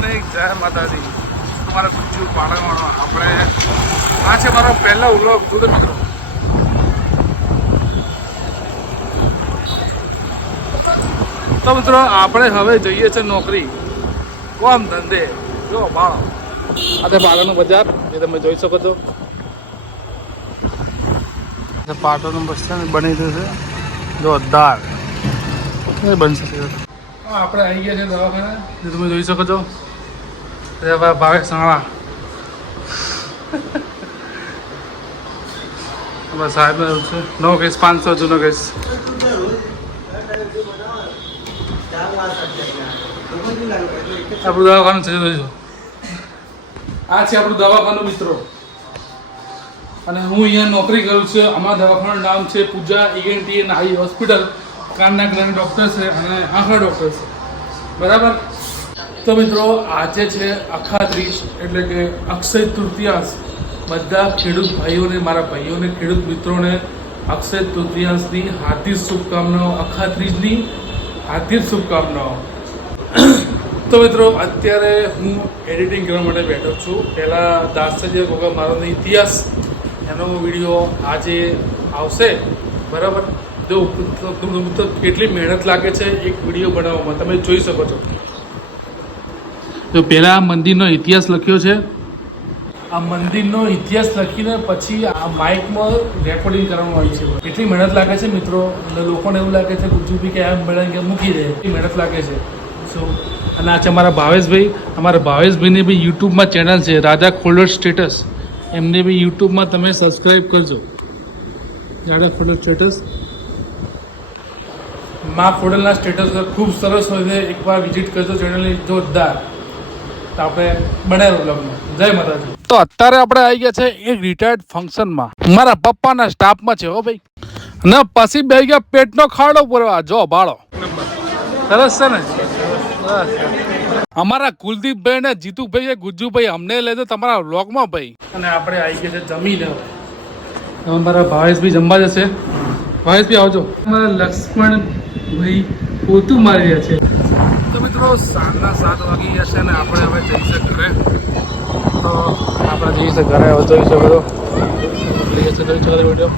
Morning, જય માતાજી. તમારા ગુજ્જુ પાલણવાનો આપણે આ છે મારો પહેલો વ્લોગ. જુદો મિત્રો તો મિત્રો આપણે હવે જઈએ છીએ નોકરી, કોમ ધંધે. જો બાળો આ પાટણનું બજાર જે તમે જોઈ શકો છો. પાટણનું બસ સ્ટેન્ડ બની ગયું છે જોરદાર બનશે. આપણે આવી ગયા છે દવાખાને, જે તમે જોઈ શકો છો. ભાવેશ સાણા સાહેબ છે. નવો કેસ 500 જૂનો કેસ. આપણું દવાખાનું છે, આ છે આપણું દવાખાનું મિત્રો. અને હું અહીંયા નોકરી કરું છું. અમારા દવાખાનું નામ છે પૂજા ENT એન્ડ આઈ હોસ્પિટલ. કાનના જ્ઞાની ડૉક્ટર છે અને આંખના ડૉક્ટર છે, બરાબર. તો મિત્રો આજે છે અખાત્રીજ એટલે કે અક્ષય તૃતીયાંશ. બધા ખેડૂત ભાઈઓને, મારા ભાઈઓને, ખેડૂત મિત્રોને અક્ષય તૃતીયાંશની હાર્દિક શુભકામનાઓ, અખાત્રીજની હાર્દિક શુભકામનાઓ. તો મિત્રો અત્યારે હું એડિટિંગ કરવા માટે બેઠો છું. પહેલાં દાસરી વગર મારો ઇતિહાસ એનો વિડીયો આજે આવશે, બરાબર. જો કેટલી મહેનત લાગે છે એક વિડીયો બનાવવામાં, તમે જોઈ શકો છો. તો પહેલાં આ મંદિરનો ઇતિહાસ લખ્યો છે. આ મંદિરનો ઇતિહાસ લખીને પછી આ માઇકમાં રેકોર્ડિંગ કરવાનું હોય છે. એટલી મહેનત લાગે છે મિત્રો, અને લોકોને એવું લાગે છે ગુજ્જુભાઈ કે એમ બનાવીને કે મૂકી દે, એટલી મહેનત લાગે છે. સો અને આ છે અમારા ભાવેશભાઈ. અમારા ભાવેશભાઈની બી યુટ્યુબમાં ચેનલ છે રાજા ખોડલ સ્ટેટસ. એમને બી યુટ્યુબમાં તમે સબસ્ક્રાઈબ કરજો. રાજા ખોડલ સ્ટેટસ, મા ખોડલના સ્ટેટસ ખૂબ સરસ હોય છે. એકવાર વિઝિટ કરજો ચેનલની, જોરદાર. તો આપણે બનાવ્યો બ્લોગમાં. જય માતાજી. તો અત્યારે આપણે આવી ગયા છે એક રિટાયર્ડ ફંક્શનમાં. મારા પપ્પાના સ્ટાફમાં છે હો ભાઈ. ને પછી બે ગયા પેટનો ખાડો પૂરવા. જો બાળો સરસ છે ને. અમારા કુલદીપભાઈ ને જીતુભાઈ, ગુજ્જુભાઈ અમને લેજો તમારા વ્લોગમાં ભાઈ. અને આપણે આવી ગયા છે જમીને. અમારા ભાવેશભાઈ જમવા જશે. ભાવેશભાઈ આવજો. અમારા લક્ષ્મણભાઈ પોતું મારી રહ્યા છે. તો મિત્રો સાંજના 7 વાગી ગયા છે અને આપણે હવે જઈશું ઘરે. તો આપણે જઈશું ઘરે. હવે જોઈ શકો છો વિડીયો.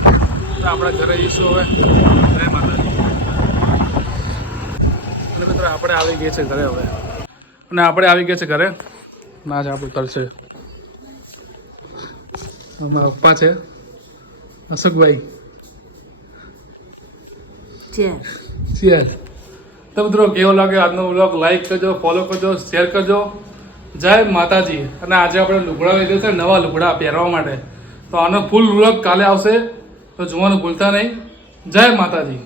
આપણે ઘરે જઈશું હવે. જય માતાજી. અને મિત્રો આપણે આવી ગયા છે ઘરે હવે. અને આપણે આવી ગયા છે ઘરે. ના જ આપણું ઘર છે. અમારા પપ્પા છે અશોકભાઈ. ચેર. તો મિત્રો કેવો લાગે આજનો વ્લોગ? લાઈક કરજો, ફોલો કરજો, શેર કરજો. જય માતાજી. અને આજે આપણે લુગડા લઈ છે, નવા લુગડા પહેરવા માટે. તો આનો ફૂલ વ્લોગ કાલે આવશે, તો જોવાનું ભૂલતા નહીં. જય માતાજી.